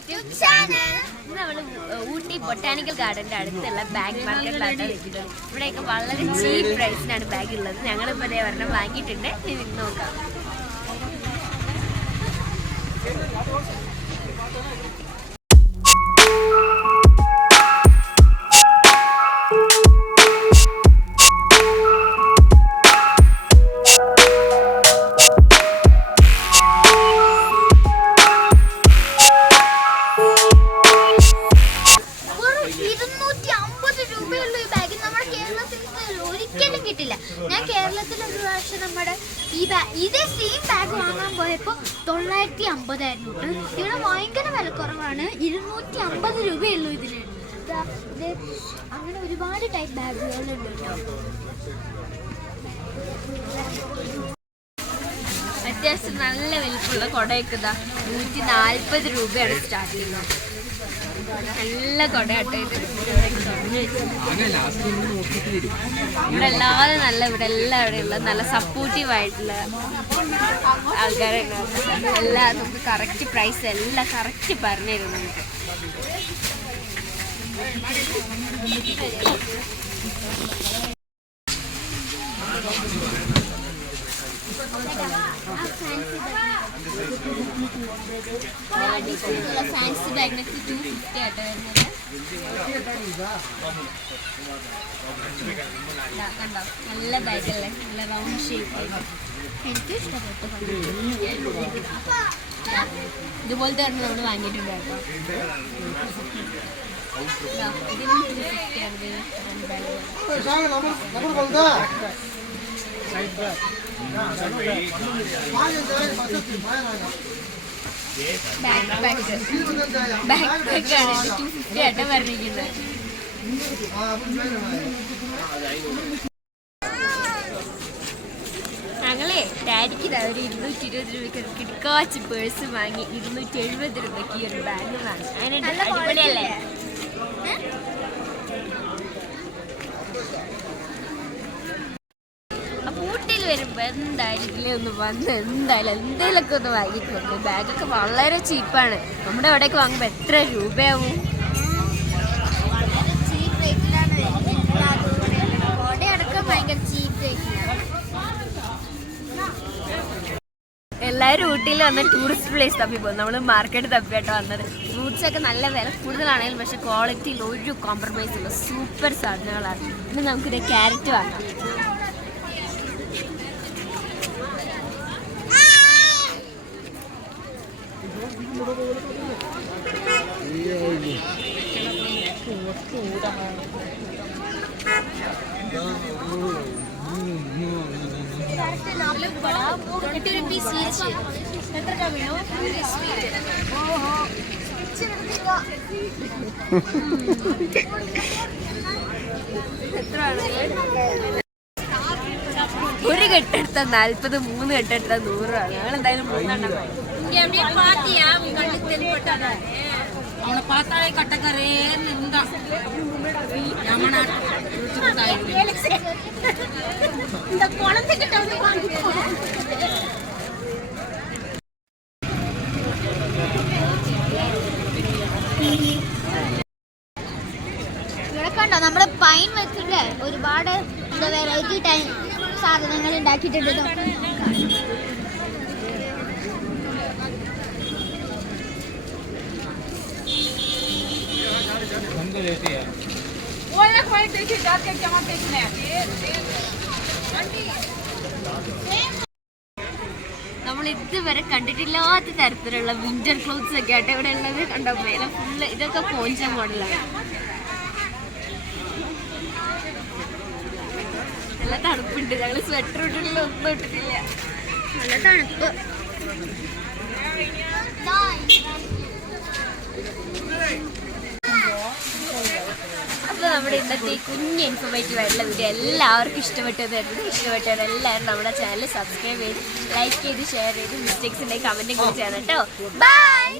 YouTube channel. നമ്മൾ Ooty botanical ഗാർഡന്റെ അടുത്തുള്ള bag മാർക്കറ്റിലാണ് വെക്കുന്നത്. ഇവിടെയൊക്കെ വളരെ ചീപ്പ് പ്രൈസിനാണ് ബാഗ് ഉള്ളത്. ഞങ്ങളിപ്പോൾ അതേ ഒരെണ്ണം വാങ്ങിയിട്ടുണ്ട്. ഇനി നോക്കാം. ഞാൻ കേരളത്തിൽ ഒരു പ്രാവശ്യം നമ്മുടെ ഇതേ സെയിം ബാഗ് വാങ്ങാൻ പോയപ്പോൾ 950 ആയിരുന്നു. ഇവിടെ ഭയങ്കര വിലക്കുറവാണ്. 250 രൂപയുള്ളൂ ഇതിന്. അങ്ങനെ ഒരുപാട് ടൈപ്പ് ബാഗുകളുണ്ട് കേട്ടോ. അത്യാവശ്യം നല്ല വലിപ്പമുള്ള കുടയൊക്കെ 140 രൂപയാണ് സ്റ്റാർട്ട് ചെയ്യുന്നത്. നല്ല കുടയാട്ടോ ഇത്. ഇവിടെ എല്ലാവരും നല്ല ഇവിടെ ഉള്ള നല്ല സപ്പോർട്ടീവ് ആയിട്ടുള്ള ആൾക്കാരെ എല്ലാം നമുക്ക് കറക്റ്റ് പ്രൈസ് എല്ലാം കറക്റ്റ് പറഞ്ഞു തരുന്നുണ്ട്. ഫാൻസി ബാഗിനൊക്കെ 250 ആയിട്ട് വരുന്നത്. കണ്ടോ നല്ല ബാഗല്ലേ, നല്ല റൗണ്ട് ഷേപ്പ്. എനിക്ക് ഇഷ്ടപ്പെട്ടു. ഇതുപോലത്തെ ഒരെണ്ണം നമ്മൾ വാങ്ങിയിട്ടുണ്ട് കേട്ടോ. ഇതിന് 250 ആയിട്ട് പറഞ്ഞിരിക്കുന്നത്. ഞങ്ങളെ ഡാഡിക്ക് ഒരു 220 രൂപയ്ക്ക് കിടക്കാച്ച് പേഴ്സ് വാങ്ങി 270 രൂപയ്ക്ക് ഈ ഒരു ബാഗ് വാങ്ങി. അതിന് അടിപൊളിയല്ലേ? ഊട്ടിയിൽ വരുമ്പോൾ എന്തായാലും ഇതിലൊന്ന് വന്ന് എന്തെങ്കിലുമൊക്കെ ഒന്ന് വാങ്ങിക്കൊണ്ട്. ബാഗൊക്കെ വളരെ ചീപ്പാണ്. നമ്മുടെ അവിടെയൊക്കെ വാങ്ങുമ്പോൾ എത്ര രൂപയാവും? എല്ലാവരും ഊട്ടിയിൽ വന്ന ടൂറിസ്റ്റ് പ്ലേസ് തപ്പി പോകും. നമ്മൾ മാർക്കറ്റ് തപ്പിയായിട്ട് വന്നത്. ഫ്രൂട്ട്സ് ഒക്കെ നല്ല വില കൂടുതലാണെങ്കിലും പക്ഷെ ക്വാളിറ്റിയിൽ ഒരു കോംപ്രമൈസ് ഇല്ല. സൂപ്പർ സാധനങ്ങളാണ്. ഇന്ന് നമുക്കിത് ക്യാരറ്റ് വാങ്ങാം. ഒരു കെട്ടെടുത്ത 40, 3 കെട്ടെടുത്ത 100 രൂപയാണ്. ഞങ്ങൾ എന്തായാലും 3 அவனை பார்த்தாலே கட்டக்கரேன்னு இருந்தான். இந்த குழந்தைகிட்ட வந்து ഇവിടെ കണ്ടോ നമ്മുടെ പൈൻ വെച്ചിട്ട് ഒരുപാട് വെറൈറ്റി ടൈം സാധനങ്ങൾ ഉണ്ടാക്കിയിട്ടുണ്ട്. നമ്മൾ ഇതുവരെ കണ്ടിട്ടില്ലാത്ത തരത്തിലുള്ള വിന്റർ ക്ലോത്ത്സ് ഒക്കെ ആയിട്ട് ഇവിടെ ഉള്ളത്. കണ്ടോ മേലെ ഫുള്ള് ഇതൊക്കെ പോഞ്ച മോഡലാണ്. നല്ല തണുപ്പുണ്ട്. ഞങ്ങൾ സ്വെറ്റർ ഇട്ടിട്ടില്ല, ഒന്നും ഇട്ടിട്ടില്ല. നല്ല തണുപ്പ്. അപ്പോൾ നമ്മുടെ ഇന്നത്തെ കുഞ്ഞ് ഇൻഫോർമേറ്റീവ് ആയിട്ടുള്ള വീഡിയോ എല്ലാവർക്കും ഇഷ്ടപ്പെട്ടവരെല്ലാവരും നമ്മുടെ ചാനൽ സബ്സ്ക്രൈബ് ചെയ്ത് ലൈക്ക് ചെയ്ത് ഷെയർ ചെയ്ത് മിസ്റ്റേക്സ് ഉണ്ടെങ്കിൽ കമൻറ്റും കൂടി ചെയ്യണം കേട്ടോ. ബൈ.